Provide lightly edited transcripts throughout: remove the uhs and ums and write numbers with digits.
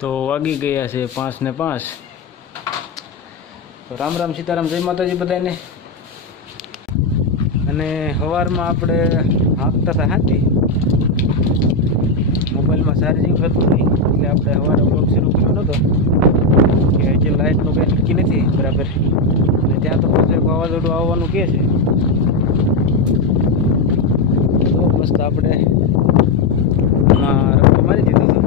તો વાગી ગયા છે 5 ને 5. તો રામ રામ સીતારામ, જય માતાજી બધાને. અને સવારમાં આપણે હાંકતા હતા હાથી, મોબાઈલમાં ચાર્જિંગ હતું નહીં એટલે આપણે સવારે બ્લોગ શરૂ કર્યો નહોતો કે હજી લાઇટનું કંઈ નક્કી નથી બરાબર. અને ત્યાં તો પછી વાવાઝોડું આવવાનું કહે છે. તો મસ્ત આપણે રસ્તો મારી દીધો હતો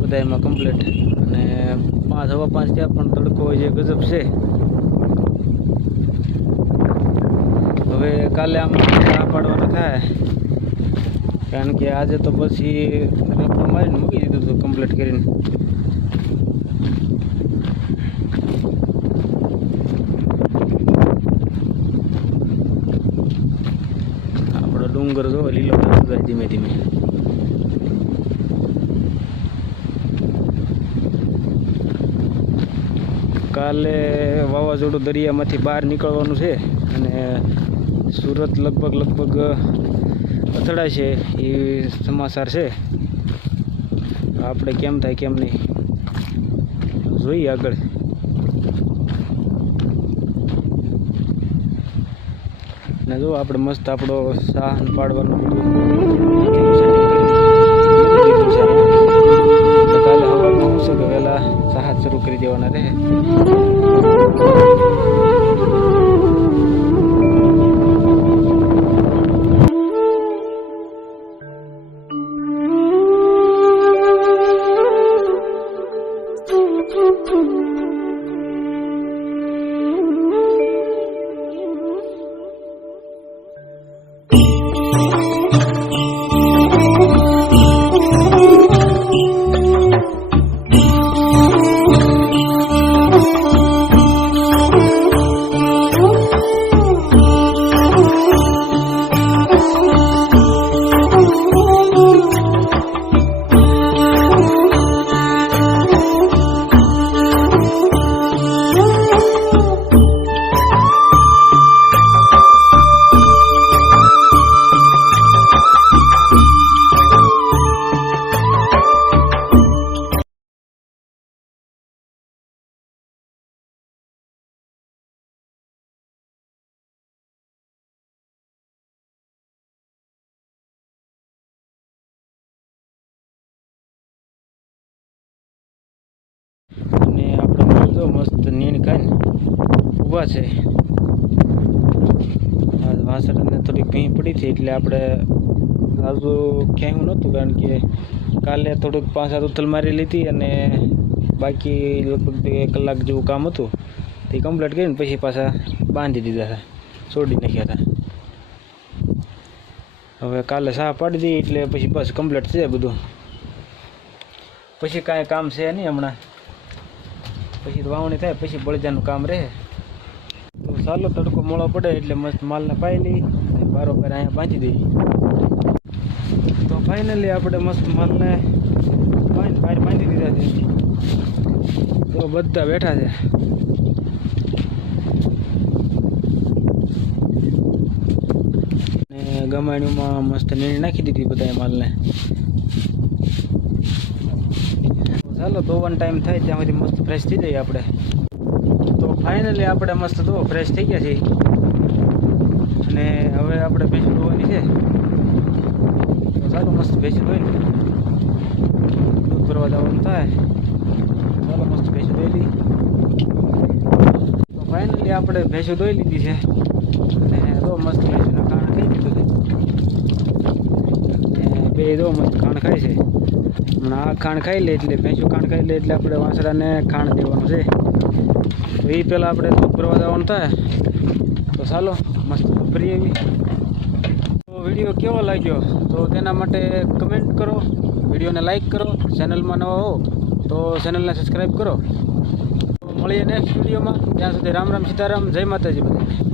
બધા એમાં કમ્પ્લીટ. અને 5 સવા 5 ત્યાં પણ તડકો જે ગજબ છે. હવે કાલે આમ ચા પાડવાનો થાય કારણ કે આજે તો પછી રસ્તો મારીને મૂકી દીધું હતું કમ્પ્લીટ કરીને. આપણો ડુંગર જો લીલો થતો જાય ધીમે ધીમે. કાલે વાવાઝોડું દરિયામાંથી બહાર નીકળવાનું છે અને સુરત લગભગ અથડાશે એ સમાચાર છે. આપણે કેમ થાય કેમ નહીં જોઈએ આગળ. ને જો આપણે મસ્ત આપણો સાહન પાડવાનું બધું કાલે સવારમાં શું છે કે વહેલા સાહસ શરૂ કરી દેવાના રહે. અને આપણે જો મસ્ત નીણ ખાઈને ઊભા છે. આ વાસણને થોડીક ભીં પડી હતી એટલે આપણે આજુ ક્યાંય નહોતું કારણ કે કાલે થોડુંક 5-7 ઉથલ મારી લીધી અને બાકી લગભગ 2 કલાક જેવું કામ હતું તે કમ્પ્લીટ કરીને પછી પાછા બાંધી દીધા હતા, છોડી નાખ્યા હતા. હવે કાલે સાહ પાડી દઈએ એટલે પછી બસ કમ્પ્લીટ થઈ જાય બધું. પછી કાંઈ કામ છે નહીં હમણાં, પછી તો વાવણી થાય પછી બળજાનું કામ રહે. તો ચાલો તડકો મોળો પડે એટલે મસ્ત માલને પાઈ લઈ બરાબર અહીંયા બાંધી દઈએ. તો ફાઇનલી આપણે મસ્ત માલને બહાર બાંધી દીધા છે. તો બધા બેઠા છે. ને ગમાણીમાં મસ્ત નીણ નાખી દીધી બધા માલને. ચાલો ધોવાનો ટાઈમ થાય ત્યાં સુધી મસ્ત ફ્રેશ થઈ જઈએ આપણે. તો ફાઇનલી આપણે મસ્ત તો ફ્રેશ થઈ ગયા છીએ અને હવે આપણે ભેંસું ધોવાની છે. તો ચાલો મસ્ત ભેંસું ધોઈને દૂધ ભરવા જવાનું થાય. ચાલો મસ્ત ભેંસું ધોઈ લઈ. તો ફાઇનલી આપણે ભેંસું ધોઈ લીધી છે અને તો મસ્ત ભેંસુના ખાણ થઈ દીધું છે. બે દો મસ્ત ખાણ ખાય છે. હમણાં આ ખાણ ખાઈ લે એટલે ભેંસું ખાણ ખાઈ લે એટલે આપણે વાંસડાને ખાણ દેવાનું છે. તો એ પહેલાં આપણે દૂધ ભરવા જવાનું થાય. તો ચાલો મસ્ત ભરી આવી. તો વિડીયો કેવો લાગ્યો તો તેના માટે કમેન્ટ કરો, વિડીયોને લાઈક કરો, ચેનલમાં નવા હો તો ચેનલને સબસ્ક્રાઈબ કરો. તો મળીએ નેક્સ્ટ વિડીયોમાં. ત્યાં સુધી રામ રામ સીતારામ, જય માતાજી બધાને.